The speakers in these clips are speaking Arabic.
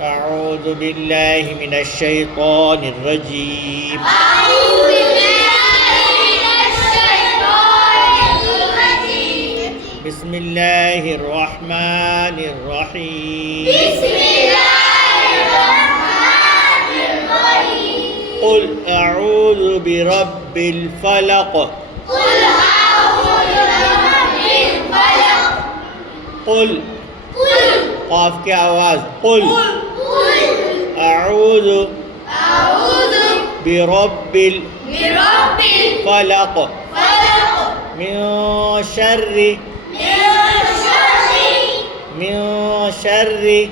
أعوذ بالله من الشيطان الرجيم أعوذ بالله من الشيطان الرجيم بسم الله الرحمن الرحيم بسم الله الرحمن الرحيم قل أعوذ برب الفلق قل أعوذ برب الفلق قل قل قاف की आवाज قل قل أعوذ أعوذ برب برب الفلق الفلق من شر من شر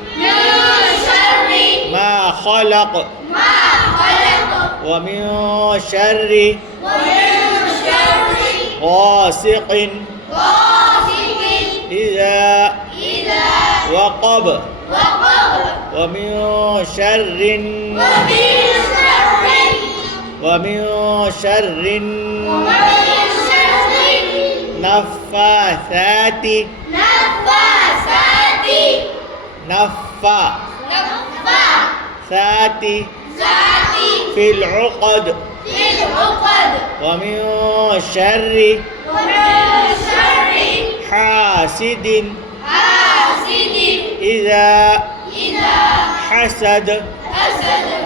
شر ما خلق ما خلق ومن شر ومن شر غاسق غاسق إذا إذا وقب وقب ومن شر ومن شر نفاثات نفاثات نفاثات ذات في العقد في العقد ومن شر ومن شر حاسد حاسد إذا إذا حسد حسد